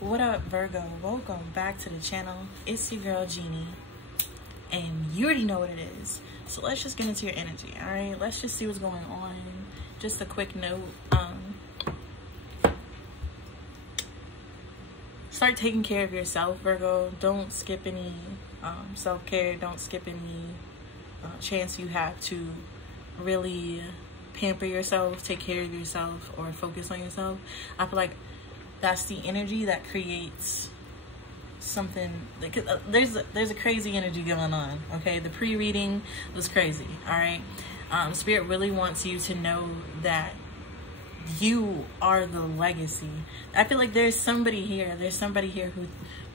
What up, Virgo? Welcome back to the channel. It's your girl Jeannie, and you already know what it is. So let's just get into your energy. All right, let's just see what's going on. Just a quick note, start taking care of yourself, Virgo. Don't skip any self-care. Don't skip any chance you have to really pamper yourself, take care of yourself, or focus on yourself. I feel like that's the energy that creates something. There's a crazy energy going on. Okay, the pre-reading was crazy. All right, Spirit really wants you to know that you are the legacy. I feel like there's somebody here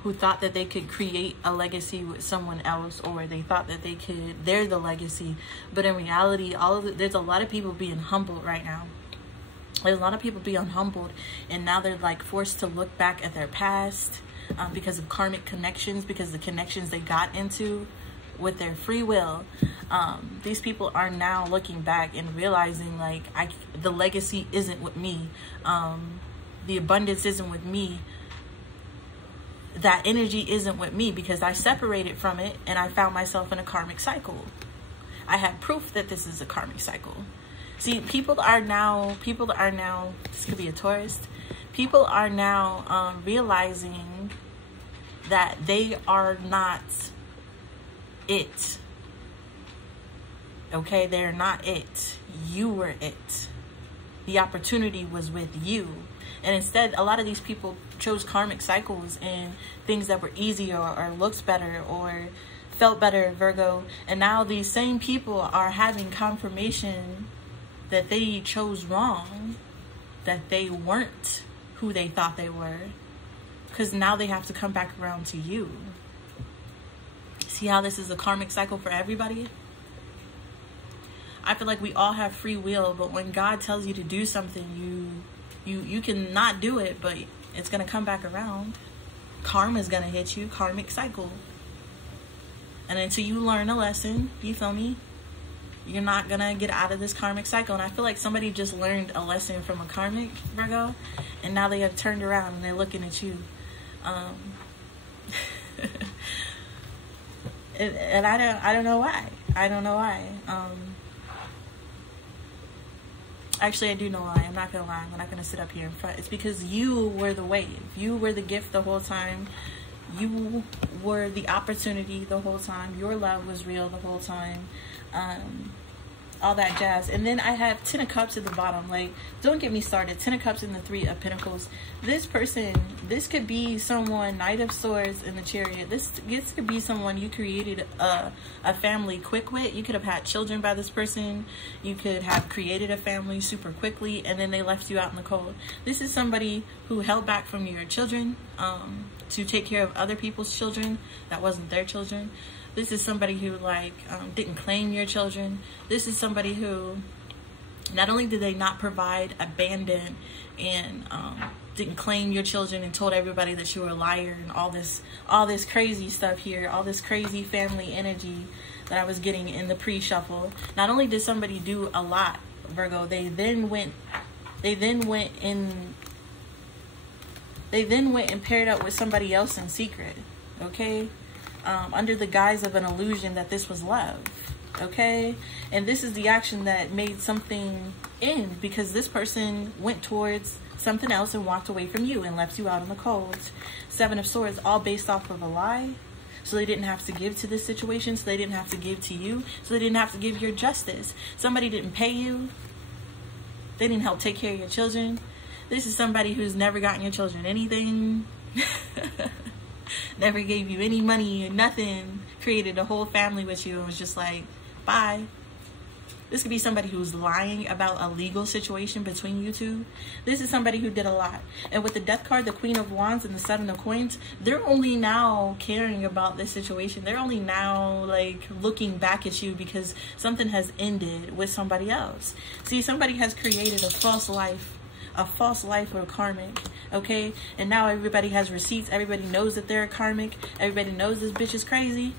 who thought that they could create a legacy with someone else, or they thought that they're the legacy. But in reality, there's a lot of people being humbled right now. There's a lot of people being humbled, and now they're like forced to look back at their past because of karmic connections, because the connections they got into with their free will. These people are now looking back and realizing, like, the legacy isn't with me. The abundance isn't with me. That energy isn't with me, because I separated from it and I found myself in a karmic cycle. I have proof that this is a karmic cycle. See, people are now, this could be a Taurus, people are now realizing that they are not it. Okay, they're not it. You were it. The opportunity was with you. And instead, a lot of these people chose karmic cycles and things that were easier or looked better or felt better, Virgo. And now these same people are having confirmation that they chose wrong, that they weren't who they thought they were, because now they have to come back around to you. See how this is a karmic cycle for everybody? I feel like we all have free will, but when God tells you to do something, you can not do it, but it's going to come back around. Karma is going to hit you, karmic cycle. And until you learn a lesson, you feel me? You're not going to get out of this karmic cycle. And I feel like somebody just learned a lesson from a karmic, Virgo, and now they have turned around and they're looking at you. And I don't know why. I don't know why. Actually, I do know why. I'm not going to lie. I'm not going to sit up here in front. It's because you were the wave. You were the gift the whole time. You were the opportunity the whole time. Your love was real the whole time. All that jazz. And then I have 10 of Cups at the bottom. Like, don't get me started. 10 of Cups and the 3 of Pentacles. This person, this could be someone, Knight of Swords in the Chariot. This could be someone you created a family quick with. You could have had children by this person. You could have created a family super quickly, and then they left you out in the cold. This is somebody who held back from your children to take care of other people's children that wasn't their children. This is somebody who didn't claim your children. This is somebody who not only did they not provide, abandoned, and didn't claim your children and told everybody that you were a liar and all this crazy stuff here, all this crazy family energy that I was getting in the pre-shuffle. Not only did somebody do a lot, Virgo, they then went and paired up with somebody else in secret, okay? Under the guise of an illusion that this was love, okay? And this is the action that made something end, because this person went towards something else and walked away from you and left you out in the cold. 7 of Swords, all based off of a lie. So they didn't have to give to this situation, so they didn't have to give to you, so they didn't have to give your justice. Somebody didn't pay you. They didn't help take care of your children. This is somebody who's never gotten your children anything. Never gave you any money or nothing. Created a whole family with you and was just like, bye. This could be somebody who's lying about a legal situation between you two. This is somebody who did a lot. And with the Death card, the Queen of Wands, and the 7 of Coins, they're only now caring about this situation. They're only now looking back at you because something has ended with somebody else. See, somebody has created a false life or karmic, okay? And now everybody has receipts. Everybody knows that they're a karmic. Everybody knows this bitch is crazy.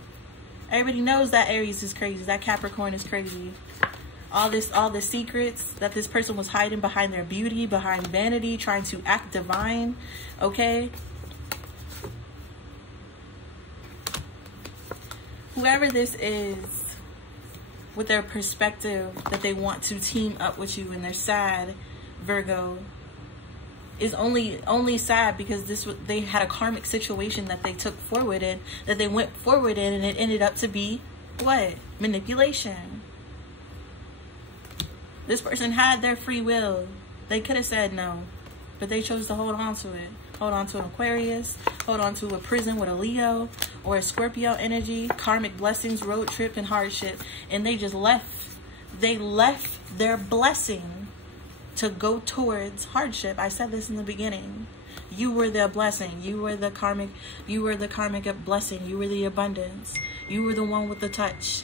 Everybody knows that Aries is crazy. That Capricorn is crazy. All the secrets that this person was hiding behind their beauty, behind vanity, trying to act divine, okay? whoever this is, with their perspective that they want to team up with you and they're sad, Virgo, is only sad because they had a karmic situation that they took forward in, that they went forward in, and it ended up to be what? Manipulation. This person had their free will. They could have said no, but they chose to hold on to it. Hold on to an Aquarius, hold on to a prison with a Leo or a Scorpio energy, karmic blessings, road trip, and hardship. And they just left. They left their blessing to go towards hardship. I said this in the beginning. You were the blessing. You were the karmic blessing. You were the abundance. You were the one with the touch.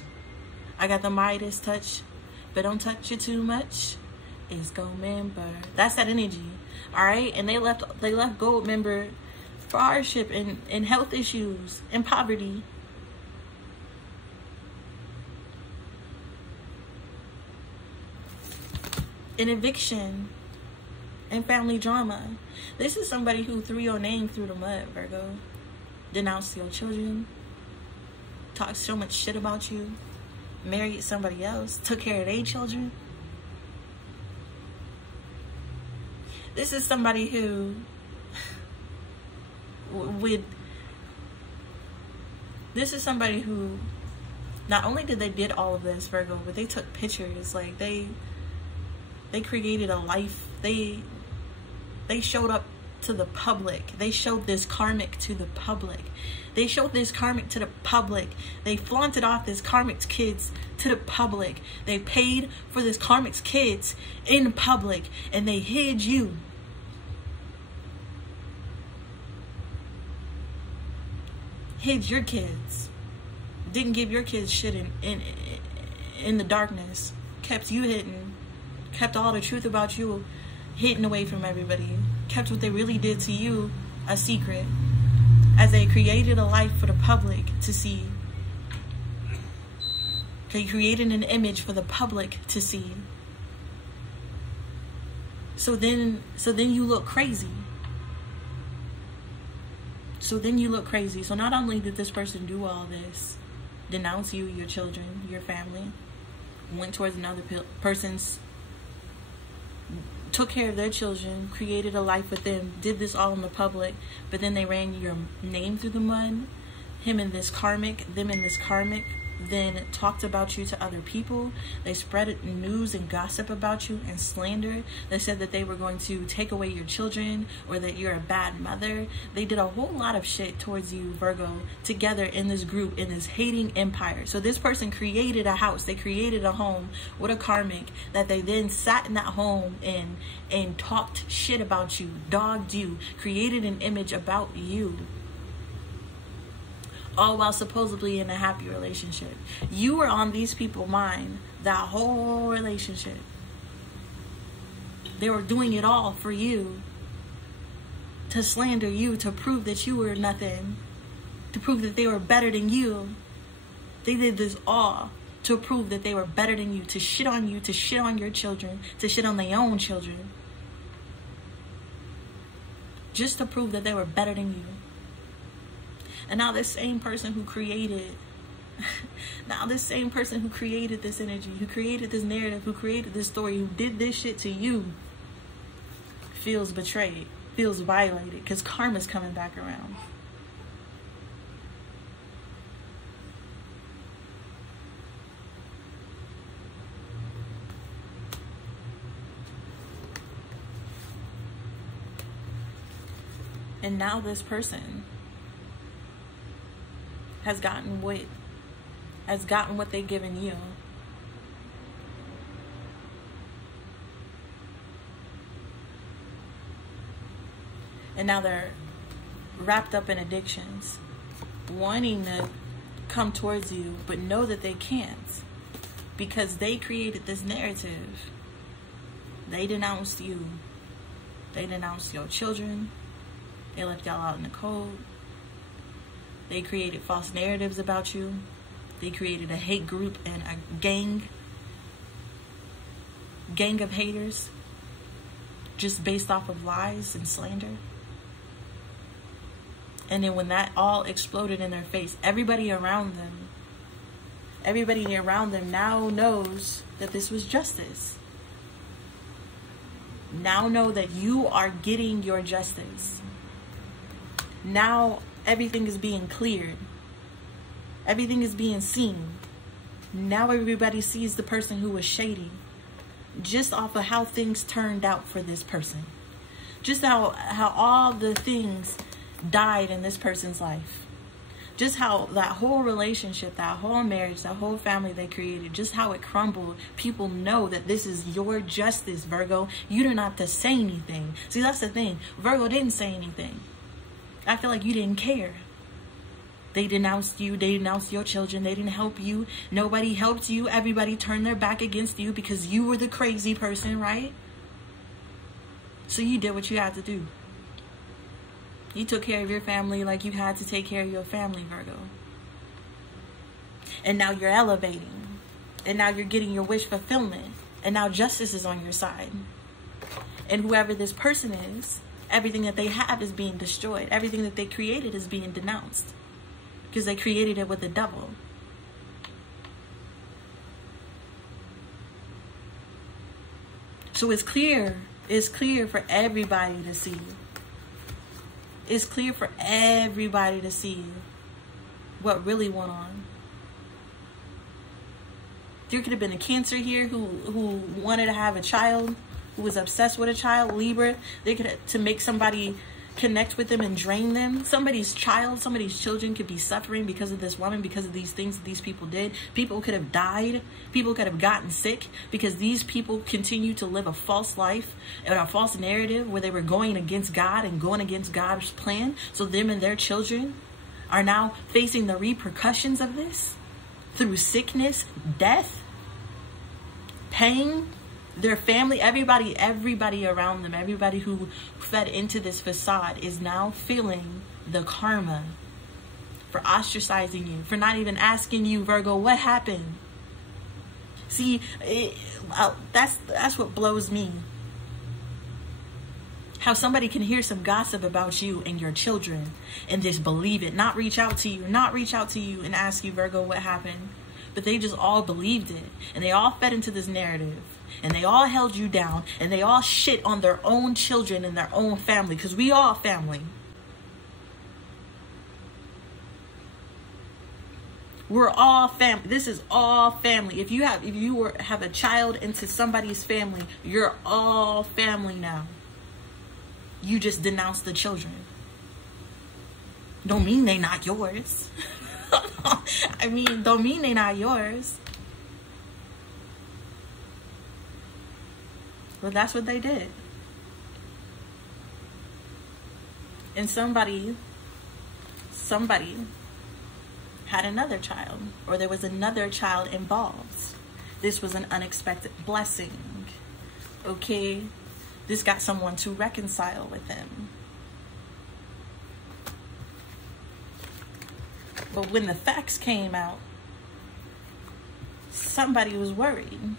I got the Midas touch, but don't touch it too much. It's gold member. That's that energy. All right, and they left gold member for hardship and health issues and poverty. And eviction and family drama. This is somebody who threw your name through the mud, Virgo. Denounced your children. Talked so much shit about you. Married somebody else. Took care of their children. This is somebody who not only did they did all of this, Virgo, but they took pictures. Like they created a life. They showed up to the public. They showed this karmic to the public. They showed this karmic to the public. They flaunted off this karmic's kids to the public. They paid for this karmic's kids in public, and they hid you. Hid your kids. Didn't give your kids shit in the darkness. Kept you hidden. Kept all the truth about you hidden away from everybody. Kept what they really did to you a secret, as they created a life for the public to see. They created an image for the public to see. So then you look crazy. So not only did this person do all this, denounce you, your children, your family, went towards another person's, took care of their children, created a life with them, did this all in the public, but then they ran your name through the mud. Them and this karmic, then talked about you to other people. They spread news and gossip about you and slander. They said that they were going to take away your children, or that you're a bad mother. They did a whole lot of shit towards you, Virgo, together in this group, in this hating empire. So this person created a house. They created a home with a karmic that they then sat in that home and talked shit about you, dogged you, created an image about you. All while supposedly in a happy relationship. You were on these people's mind that whole relationship. They were doing it all for you, to slander you, to prove that you were nothing, to prove that they were better than you. They did this all to prove that they were better than you, to shit on you, to shit on your children, to shit on their own children, just to prove that they were better than you. And now this same person who created this energy, who created this narrative, who created this story, who did this shit to you, feels betrayed, feels violated, because karma's coming back around. And now this person has gotten what they've given you. And now they're wrapped up in addictions, wanting to come towards you, but know that they can't, because they created this narrative. They denounced you. They denounced your children. They left y'all out in the cold. They created false narratives about you. They created a hate group and a gang of haters, just based off of lies and slander. And then when that all exploded in their face, everybody around them Everybody around them now knows that this was justice. Now know that you are getting your justice. Now everything is being cleared. Everything is being seen. Now everybody sees the person who was shady, just off of how things turned out for this person. Just how all the things died in this person's life. Just how that whole relationship, that whole marriage, that whole family they created, just how it crumbled. People know that this is your justice, Virgo. You don't have to say anything. See, that's the thing. Virgo didn't say anything. I feel like you didn't care. They denounced you. They denounced your children. They didn't help you. Nobody helped you. Everybody turned their back against you because you were the crazy person, right? So you did what you had to do. You took care of your family like you had to take care of your family, Virgo. And now you're elevating. And now you're getting your wish fulfillment. And now justice is on your side. And whoever this person is, everything that they have is being destroyed. Everything that they created is being denounced. Because they created it with the devil. So it's clear. It's clear for everybody to see. It's clear for everybody to see what really went on. There could have been a Cancer here who wanted to have a child, who was obsessed with a child, Libra. They could have, to make somebody connect with them and drain them. Somebody's child, somebody's children could be suffering because of this woman, because of these things that these people did. People could have died. People could have gotten sick because these people continue to live a false life and a false narrative where they were going against God and going against God's plan. So them and their children are now facing the repercussions of this through sickness, death, pain. Their family, everybody around them, everybody who fed into this facade is now feeling the karma for ostracizing you, for not even asking you, Virgo, what happened? See, that's what blows me. How somebody can hear some gossip about you and your children and just believe it, not reach out to you and ask you, Virgo, what happened? But they just all believed it, and they all fed into this narrative. And they all held you down, and they all shit on their own children and their own family, because we all family. We're all family. This is all family. If you have a child into somebody's family, you're all family now. You just denounced the children. Don't mean they not yours. I mean, don't mean they not yours. But that's what they did. And somebody had another child, or there was another child involved. This was an unexpected blessing. Okay? This got someone to reconcile with him. But when the facts came out, somebody was worried.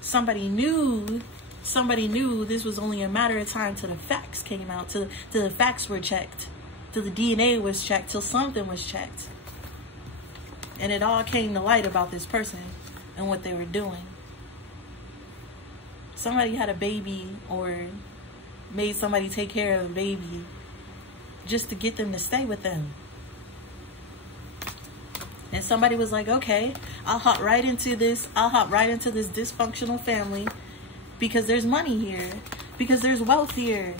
Somebody knew this was only a matter of time till the facts came out, till the facts were checked, till the DNA was checked, till something was checked. And it all came to light about this person and what they were doing. Somebody had a baby or made somebody take care of a baby just to get them to stay with them. And somebody was like, okay, I'll hop right into this dysfunctional family because there's money here, because there's wealth here,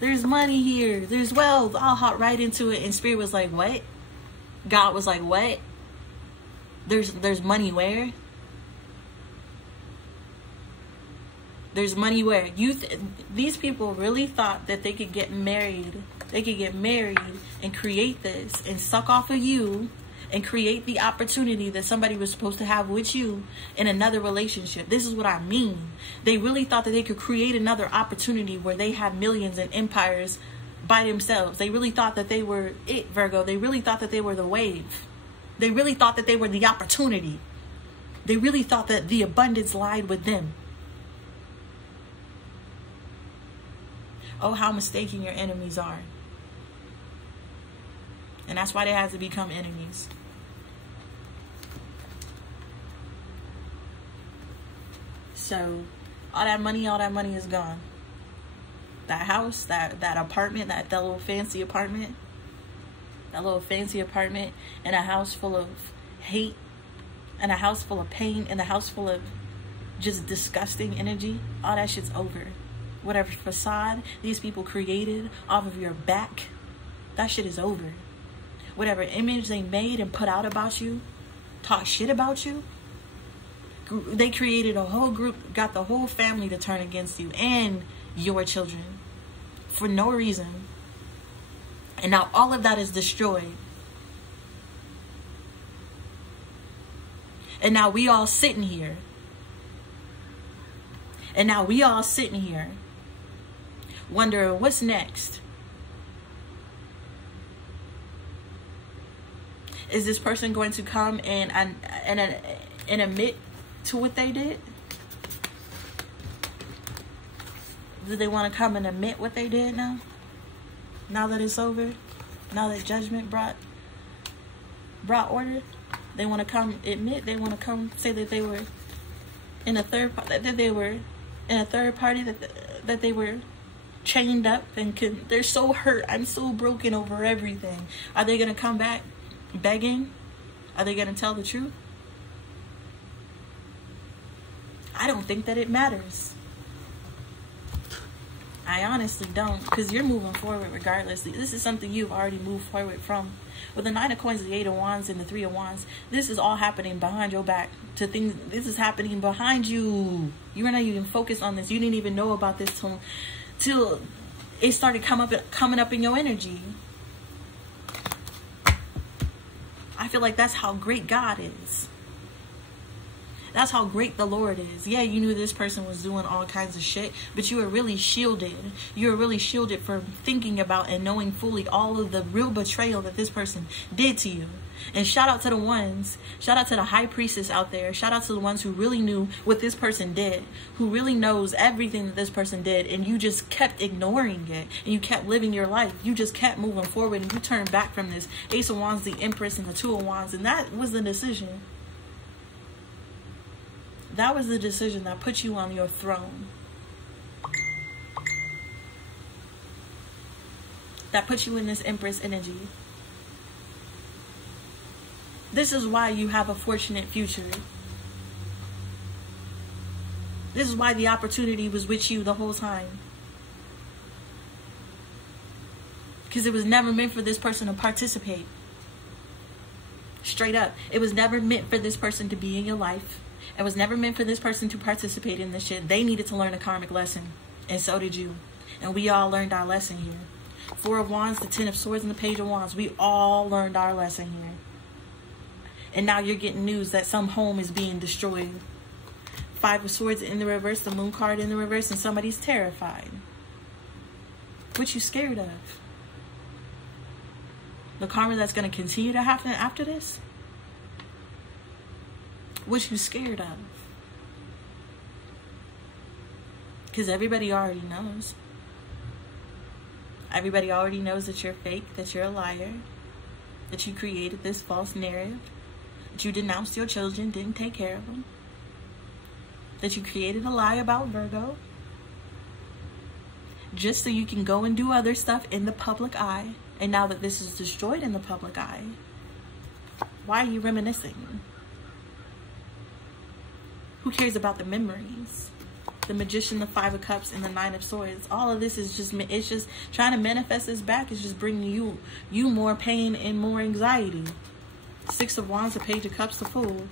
there's money here, there's wealth. I'll hop right into it. And Spirit was like, what? God was like, what? There's money where? There's money where? These people really thought that they could get married. They could get married and create this and suck off of you and create the opportunity that somebody was supposed to have with you in another relationship. This is what I mean. They really thought that they could create another opportunity where they had millions and empires by themselves. They really thought that they were it, Virgo. They really thought that they were the wave. They really thought that they were the opportunity. They really thought that the abundance lied with them. Oh, how mistaken your enemies are. And that's why they had to become enemies. So all that money is gone. That house, that apartment, that little fancy apartment, in a house full of hate, in a house full of pain, in a house full of just disgusting energy, all that shit's over. Whatever facade these people created off of your back, that shit is over. Whatever image they made and put out about you, talk shit about you, they created a whole group, got the whole family to turn against you and your children for no reason. And now all of that is destroyed. And now we all sitting here. Wonder what's next. Is this person going to come and admit to what they did? Do they want to come and admit what they did now? Now that it's over? Now that judgment brought order? They want to come admit, they want to come say that they were in a third party, that they were chained up and they're so hurt. I'm so broken over everything. Are they going to come back begging? Are they going to tell the truth? I don't think that it matters. I honestly don't, because you're moving forward regardless. This is something you've already moved forward from. With the 9 of Coins, the 8 of Wands, and the 3 of Wands, this is all happening behind your back. This is happening behind you. You were not even focused on this. You didn't even know about this till it started coming up in your energy. I feel like that's how great God is. That's how great the Lord is. Yeah, you knew this person was doing all kinds of shit, but you were really shielded. You were really shielded from thinking about and knowing fully all of the real betrayal that this person did to you. And shout out to the ones, shout out to the high priestess out there. Shout out to the ones who really knew what this person did, who really knows everything that this person did, and you just kept ignoring it, and you kept living your life. You just kept moving forward, and you turned back from this. Ace of Wands, the Empress, and the 2 of Wands, and that was the decision. That was the decision that put you on your throne. That put you in this Empress energy. This is why you have a fortunate future. This is why the opportunity was with you the whole time. Because it was never meant for this person to participate. Straight up. It was never meant for this person to be in your life. It was never meant for this person to participate in this shit. They needed to learn a karmic lesson. And so did you. And we all learned our lesson here. 4 of Wands, the 10 of Swords, and the Page of Wands. We all learned our lesson here. And now you're getting news that some home is being destroyed. 5 of Swords in the reverse, the Moon card in the reverse, and somebody's terrified. What you scared of? The karma that's going to continue to happen after this? What you scared of? Because everybody already knows. Everybody already knows that you're fake, that you're a liar, that you created this false narrative, that you denounced your children, didn't take care of them, that you created a lie about Virgo, just so you can go and do other stuff in the public eye. And now that this is destroyed in the public eye, why are you reminiscing? Who cares about the memories? The Magician, the 5 of Cups, and the 9 of Swords. All of this is it's just trying to manifest this back. It's just bringing you more pain and more anxiety. 6 of Wands, the Page of Cups, the Fool.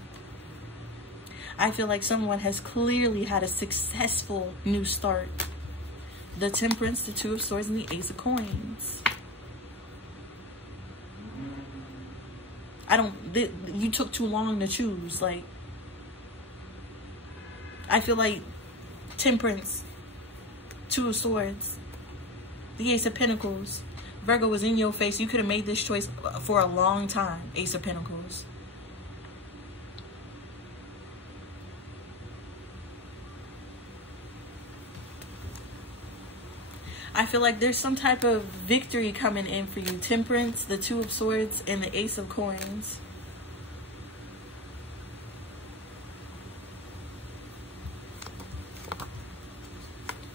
I feel like someone has clearly had a successful new start. The Temperance, the 2 of Swords, and the Ace of Coins. You took too long to choose. Like, I feel like Temperance, 2 of Swords, the Ace of Pentacles. Virgo was in your face. You could have made this choice for a long time. Ace of Pentacles. I feel like there's some type of victory coming in for you. Temperance, the 2 of Swords, and the Ace of Coins.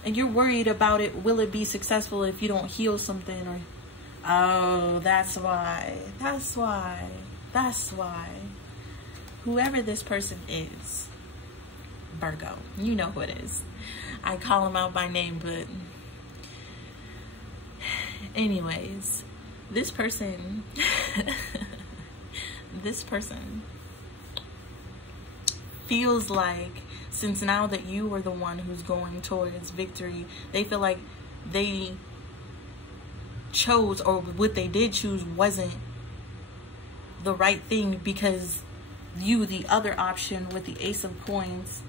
And you're worried about it. Will it be successful if you don't heal something? Or, oh, that's why. That's why. That's why. Whoever this person is, Virgo, you know who it is. I call him out by name, but anyways, this person, this person feels like, since now that you were the one who's going towards victory, they feel like they chose, or what they did choose wasn't the right thing, because you, the other option with the Ace of Coins,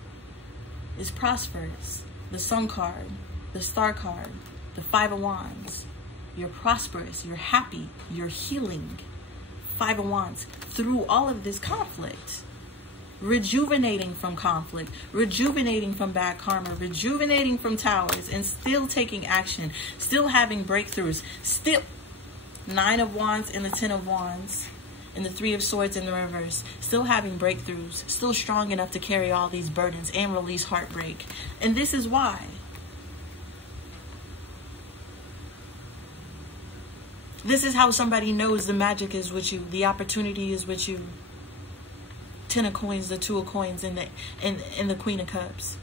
is prosperous. The Sun card, the Star card, the Five of Wands. You're prosperous, you're happy, you're healing. Five of Wands. Through all of this conflict, rejuvenating from conflict, rejuvenating from bad karma, rejuvenating from towers, and still taking action, still having breakthroughs, still Nine of Wands and the Ten of Wands and the Three of Swords in the reverse, still having breakthroughs, still strong enough to carry all these burdens and release heartbreak. And this is why. This is how somebody knows the magic is with you, the opportunity is with you. Ten of Coins, the Two of Coins, and the Queen of Cups.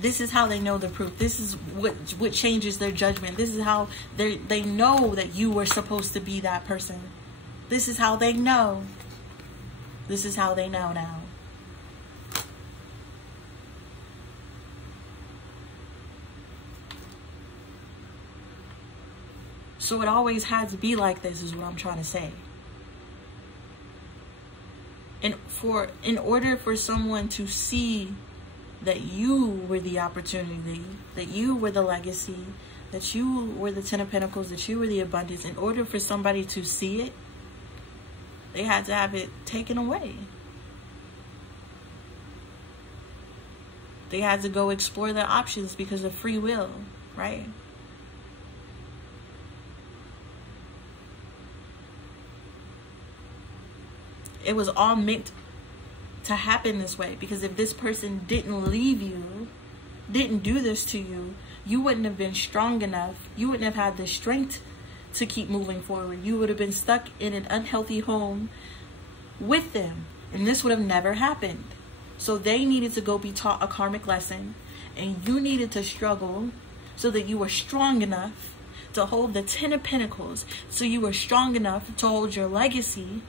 This is how they know the proof. This is what changes their judgment. This is how they know that you were supposed to be that person. This is how they know. This is how they know now. So it always had to be like this, is what I'm trying to say. And in order for someone to see that you were the opportunity, that you were the legacy, that you were the Ten of Pentacles, that you were the abundance, in order for somebody to see it, they had to have it taken away. They had to go explore their options because of free will, right? It was all meant to happen this way, because if this person didn't leave you, didn't do this to you, you wouldn't have been strong enough. You wouldn't have had the strength to keep moving forward. You would have been stuck in an unhealthy home with them, and this would have never happened. So they needed to go be taught a karmic lesson, and you needed to struggle so that you were strong enough to hold the Ten of Pentacles, so you were strong enough to hold your legacy,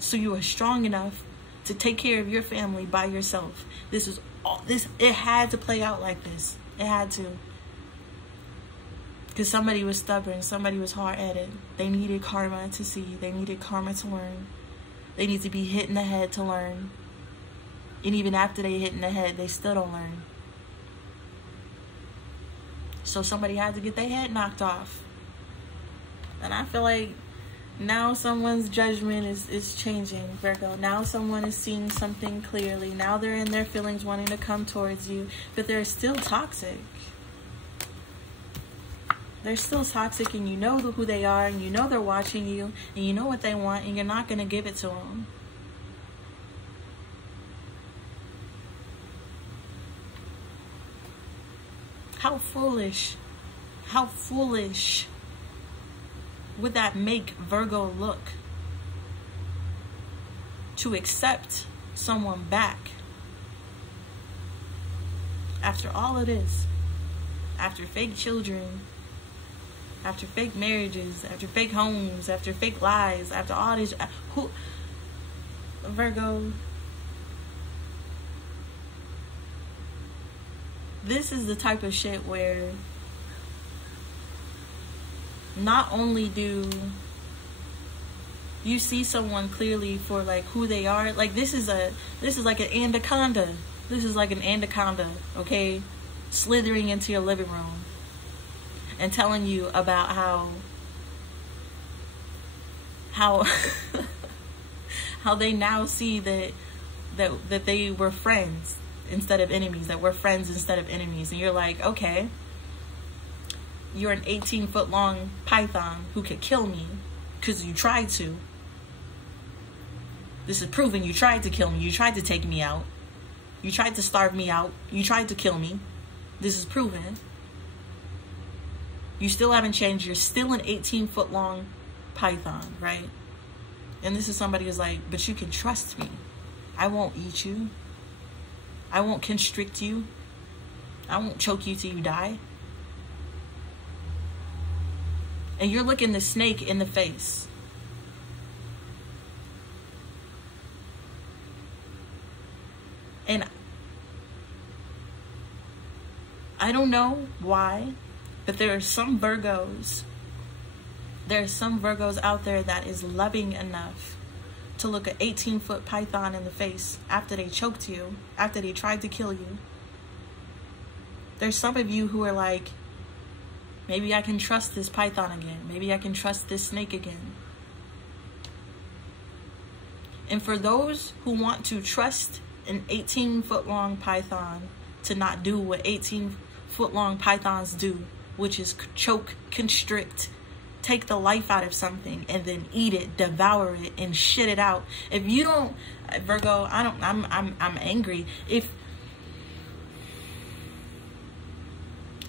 so you were strong enough to take care of your family by yourself. This is all this. It had to play out like this. It had to. Because somebody was stubborn. Somebody was hard-headed. They needed karma to see. They needed karma to learn. They need to be hit in the head to learn. And even after they hit in the head, they still don't learn. So somebody had to get their head knocked off. And I feel like now someone's judgment is changing, Virgo. Now someone is seeing something clearly. Now they're in their feelings wanting to come towards you. But they're still toxic. They're still toxic, and you know who they are, and you know they're watching you, and you know what they want, and you're not going to give it to them. How foolish would that make Virgo look to accept someone back after all of this, after fake children, after fake marriages, after fake homes, after fake lies, after all this? Virgo, this is the type of shit where not only do you see someone clearly for like who they are, like this is like an anaconda. This is like an anaconda, okay, slithering into your living room and telling you about how how they now see that they were friends instead of enemies, that we're friends instead of enemies. And you're like, okay, you're an 18-foot long python who could kill me because you tried to. This is proving you tried to kill me. You tried to take me out. You tried to starve me out. You tried to kill me. This is proven. You still haven't changed. You're still an 18-foot long python, right? And this is somebody who's like, but you can trust me. I won't eat you. I won't constrict you. I won't choke you till you die. And you're looking the snake in the face. And I don't know why, but there are some Virgos. There are some Virgos out there that is loving enough to look an 18-foot python in the face after they choked you, after they tried to kill you. There's some of you who are like, maybe I can trust this python again. Maybe I can trust this snake again. And for those who want to trust an 18-foot long python to not do what 18-foot long pythons do, which is choke, constrict, take the life out of something, and then eat it, devour it, and shit it out. If you don't, Virgo, I'm angry. If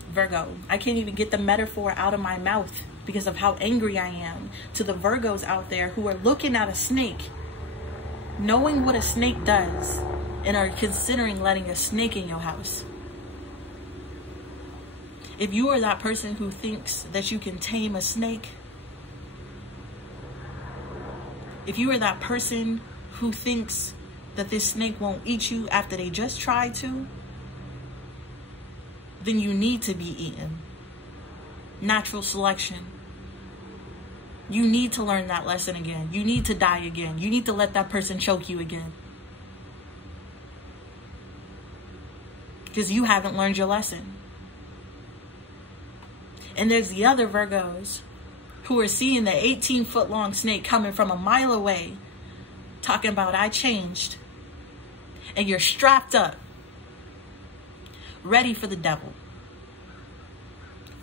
Virgo, I can't even get the metaphor out of my mouth because of how angry I am to the Virgos out there who are looking at a snake, knowing what a snake does, and are considering letting a snake in your house. If you are that person who thinks that you can tame a snake, if you are that person who thinks that this snake won't eat you after they just tried to, then you need to be eaten. Natural selection. You need to learn that lesson again. You need to die again. You need to let that person choke you again. Because you haven't learned your lesson. And there's the other Virgos who are seeing the 18-foot long snake coming from a mile away, talking about, I changed. And you're strapped up, ready for the devil,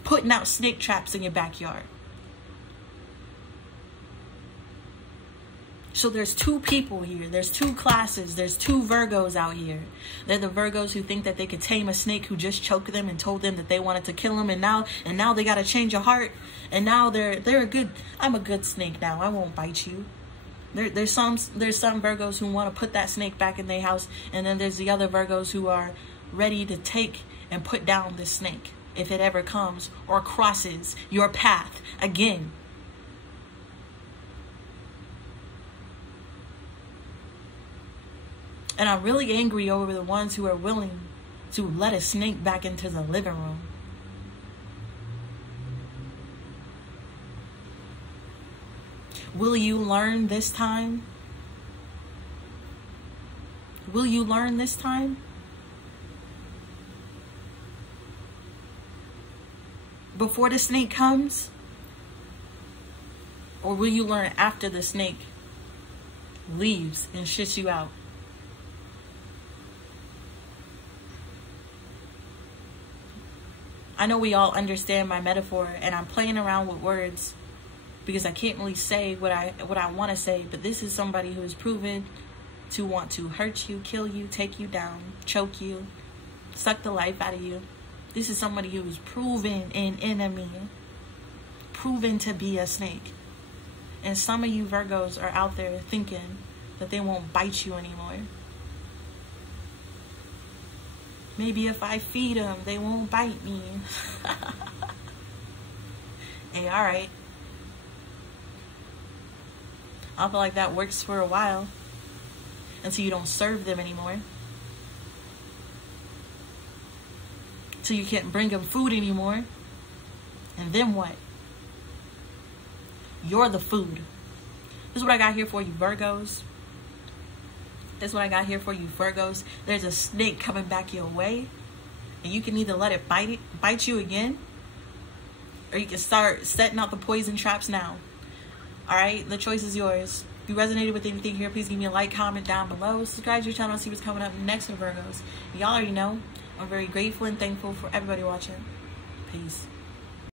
putting out snake traps in your backyard. So there's two people here. There's two classes. There's two Virgos out here. They're the Virgos who think that they could tame a snake who just choked them and told them that they wanted to kill him, and now they got to change a heart, and now I'm a good snake now. I won't bite you. There's some Virgos who want to put that snake back in their house, and then there's the other Virgos who are ready to take and put down this snake if it ever comes or crosses your path again. And I'm really angry over the ones who are willing to let a snake back into the living room. Will you learn this time? Will you learn this time? Before the snake comes? Or will you learn after the snake leaves and shits you out? I know we all understand my metaphor, and I'm playing around with words because I can't really say what I want to say, but this is somebody who is proven to want to hurt you, kill you, take you down, choke you, suck the life out of you. This is somebody who is proven an enemy, proven to be a snake. And some of you Virgos are out there thinking that they won't bite you anymore. Maybe if I feed them, they won't bite me. Hey, all right. I feel like that works for a while until you don't serve them anymore. Until you can't bring them food anymore. And then what? You're the food. This is what I got here for you, Virgos. That's what I got here for you, Virgos. There's a snake coming back your way, and you can either let it bite you again, or you can start setting out the poison traps now. All right, the choice is yours. If you resonated with anything here, please give me a like, comment down below. Subscribe to your channel and see what's coming up next for Virgos. Y'all already know I'm very grateful and thankful for everybody watching. Peace.